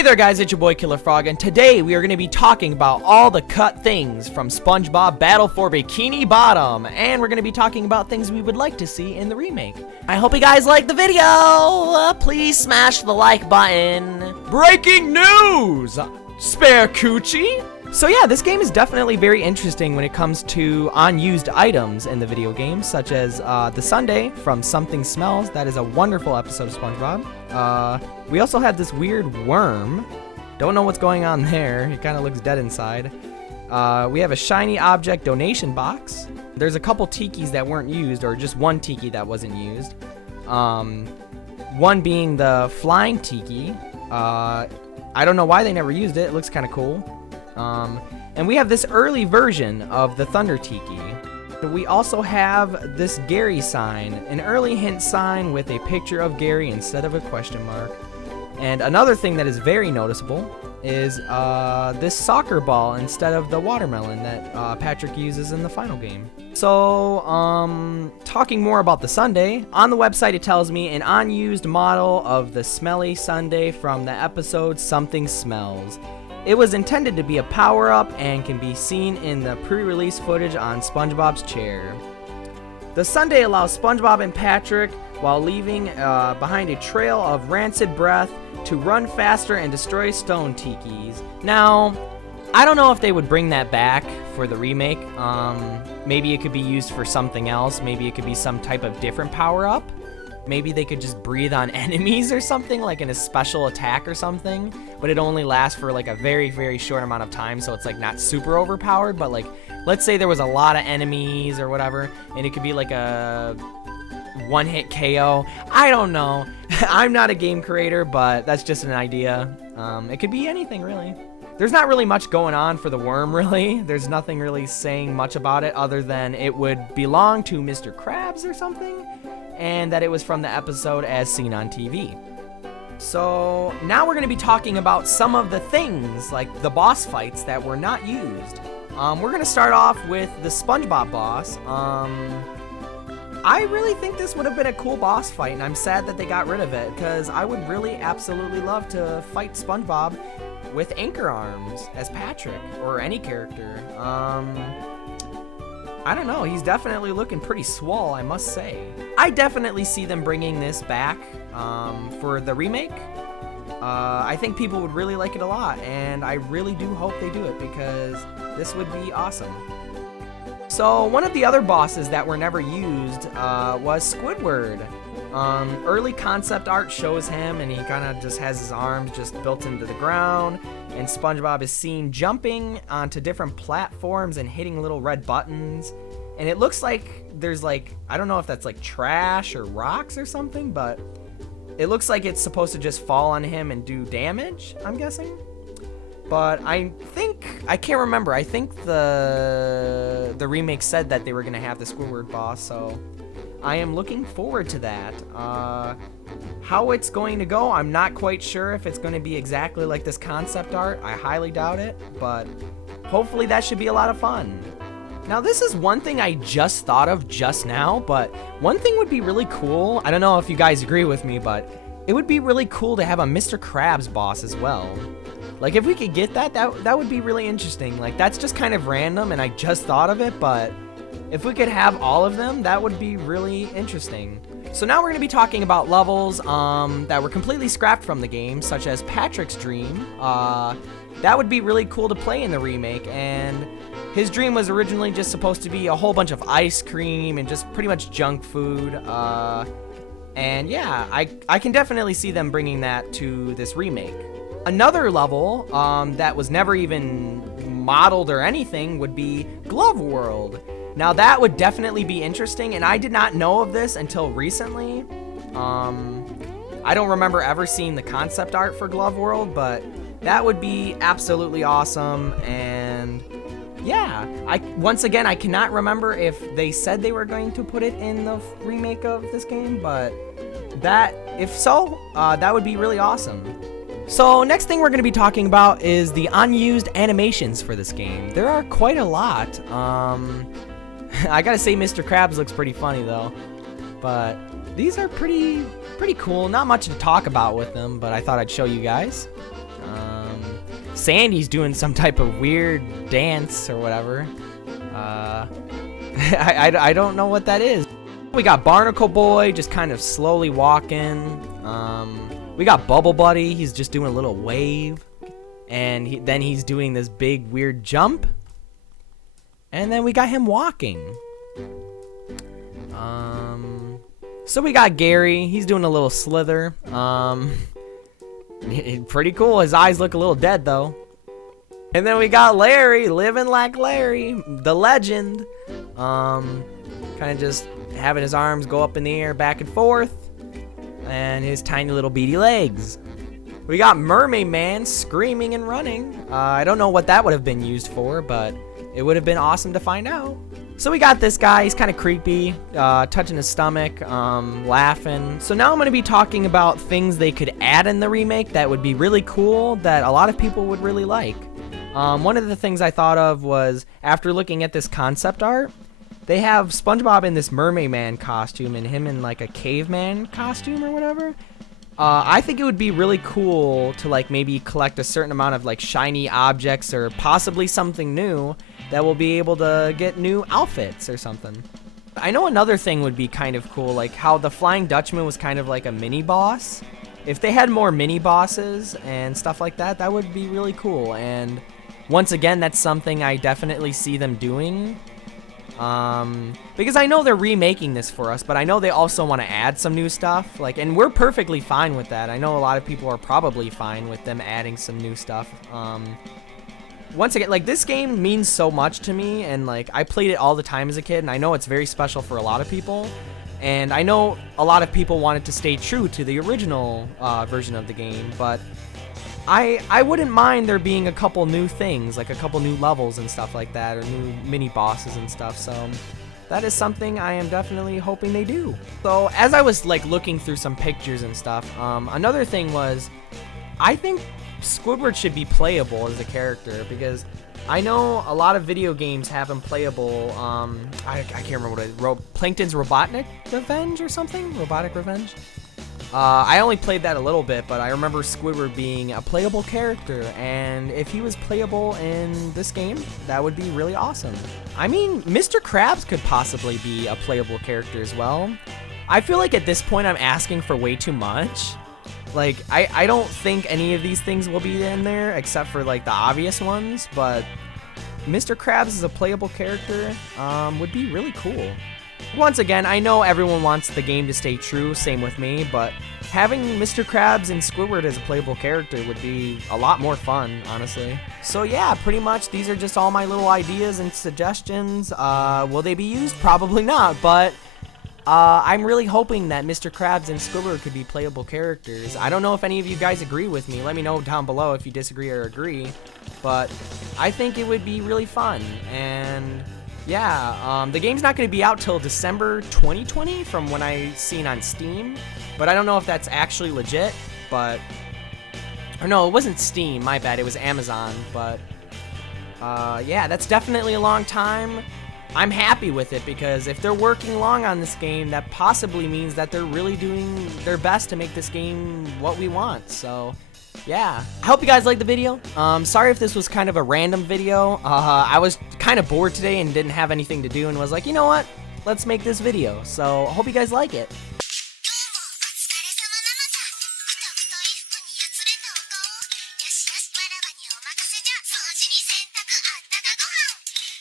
Hey there guys, it's your boy Killer Frog, and today we are going to be talking about all the cut things from SpongeBob Battle for Bikini Bottom, and we're going to be talking about things we would like to see in the remake. I hope you guys like the video! Please smash the like button. Breaking news! Spare coochie? So yeah, this game is definitely very interesting when it comes to unused items in the video game, such as the sundae from Something Smells. That is a wonderful episode of SpongeBob. We also have this weird worm. Don't know what's going on there. It kind of looks dead inside. We have a shiny object donation box. There's a couple tikis that weren't used, or just one tiki that wasn't used. One being the flying tiki. I don't know why they never used it. It looks kind of cool. And we have this early version of the Thunder Tiki. We also have this Gary sign, an early hint sign with a picture of Gary instead of a question mark. And another thing that is very noticeable is this soccer ball instead of the watermelon that Patrick uses in the final game. So, talking more about the sundae, on the website it tells me an unused model of the Smelly Sundae from the episode Something Smells. It was intended to be a power-up and can be seen in the pre-release footage on SpongeBob's chair. The sundae allows SpongeBob and Patrick, while leaving behind a trail of rancid breath, to run faster and destroy stone tikis. Now, I don't know if they would bring that back for the remake. Maybe it could be used for something else. Maybe it could be some type of different power-up. Maybe they could just breathe on enemies or something, like in a special attack or something, but it only lasts for like a very, very short amount of time, so it's like not super overpowered, but like, let's say there was a lot of enemies or whatever, and it could be like a one-hit KO. I don't know. I'm not a game creator, but that's just an idea. It could be anything, really. There's not really much going on for the worm, really. There's nothing really saying much about it other than it would belong to Mr. Krabs or something, and that it was from the episode as seen on TV. So now we're going to be talking about some of the things, like the boss fights that were not used. We're going to start off with the Spongebob Boss. I really think this would have been a cool boss fight, and I'm sad that they got rid of it, because I would really absolutely love to fight SpongeBob with anchor arms as Patrick, or any character. I don't know, he's definitely looking pretty swole, I must say. I definitely see them bringing this back for the remake. I think people would really like it a lot, and I really do hope they do it, because this would be awesome. So one of the other bosses that were never used was Squidward. Early concept art shows him, and he kind of just has his arms just built into the ground, and SpongeBob is seen jumping onto different platforms and hitting little red buttons, and it looks like there's like, I don't know if that's like trash or rocks or something, but it looks like it's supposed to just fall on him and do damage, I'm guessing. But I can't remember, I think the remake said that they were going to have the Squidward boss, so I am looking forward to that. How it's going to go, I'm not quite sure if it's going to be exactly like this concept art. I highly doubt it, but hopefully that should be a lot of fun. Now, this is one thing I just thought of just now, but one thing would be really cool. I don't know if you guys agree with me, but it would be really cool to have a Mr. Krabs boss as well. Like, if we could get that would be really interesting. Like, that's just kind of random, and I just thought of it, but if we could have all of them, that would be really interesting. So now we're going to be talking about levels that were completely scrapped from the game, such as Patrick's Dream. That would be really cool to play in the remake, and his dream was originally just supposed to be a whole bunch of ice cream and just pretty much junk food. And yeah, I can definitely see them bringing that to this remake. Another level that was never even modeled or anything would be Glove World. Now that would definitely be interesting, and I did not know of this until recently. I don't remember ever seeing the concept art for Glove World, but that would be absolutely awesome. And yeah, once again, I cannot remember if they said they were going to put it in the remake of this game, but if so, that would be really awesome. So next thing we're going to be talking about is the unused animations for this game. There are quite a lot. I gotta say, Mr. Krabs looks pretty funny though, but these are pretty cool. Not much to talk about with them, but I thought I'd show you guys. Sandy's doing some type of weird dance or whatever. I don't know what that is. We got Barnacle Boy just kind of slowly walking. We got Bubble Buddy. He's just doing a little wave. And then he's doing this big weird jump. And then we got him walking. So we got Gary. He's doing a little slither. Pretty cool. His eyes look a little dead though. And then we got Larry, living like Larry, the legend. Kind of just having his arms go up in the air back and forth. And his tiny little beady legs. We got Mermaid Man screaming and running. I don't know what that would have been used for, but it would have been awesome to find out. So we got this guy. He's kind of creepy, touching his stomach, laughing. So now I'm going to be talking about things they could add in the remake that would be really cool, that a lot of people would really like. One of the things I thought of was, after looking at this concept art, they have SpongeBob in this Mermaid Man costume and him in like a caveman costume or whatever. I think it would be really cool to like maybe collect a certain amount of like shiny objects or possibly something new that will be able to get new outfits or something. I know another thing would be kind of cool, like how the Flying Dutchman was kind of like a mini boss. If they had more mini bosses and stuff like that, that would be really cool. And once again, that's something I definitely see them doing. Because I know they're remaking this for us, but I know they also want to add some new stuff. Like, and we're perfectly fine with that. I know a lot of people are probably fine with them adding some new stuff. Once again, like, this game means so much to me, and like I played it all the time as a kid, and I know it's very special for a lot of people. And I know a lot of people wanted to stay true to the original version of the game, but I wouldn't mind there being a couple new things, like a couple new levels and stuff like that, or new mini bosses and stuff. So that is something I am definitely hoping they do. So as I was like looking through some pictures and stuff, another thing was, I think Squidward should be playable as a character, because I know a lot of video games have him playable. I can't remember what it wrote. Plankton's Robotic Revenge or something? Robotic Revenge? I only played that a little bit, but I remember Squidward being a playable character, and if he was playable in this game, that would be really awesome. I mean, Mr. Krabs could possibly be a playable character as well. I feel like at this point I'm asking for way too much. Like, I don't think any of these things will be in there, except for like the obvious ones, but Mr. Krabs as a playable character would be really cool. Once again, I know everyone wants the game to stay true, same with me, but having Mr. Krabs and Squidward as a playable character would be a lot more fun, honestly. So yeah, pretty much these are just all my little ideas and suggestions. Will they be used? Probably not, but I'm really hoping that Mr. Krabs and Squidward could be playable characters. I don't know if any of you guys agree with me. Let me know down below if you disagree or agree, but I think it would be really fun. And yeah, the game's not going to be out till December 2020 from when I seen on Steam, but I don't know if that's actually legit, but, or no, it wasn't Steam, my bad, it was Amazon, but yeah, that's definitely a long time. I'm happy with it, because if they're working long on this game, that possibly means that they're really doing their best to make this game what we want. So yeah, I hope you guys liked the video. Sorry if this was kind of a random video. I was kind of bored today and didn't have anything to do, and was like, you know what, let's make this video. So I hope you guys like it.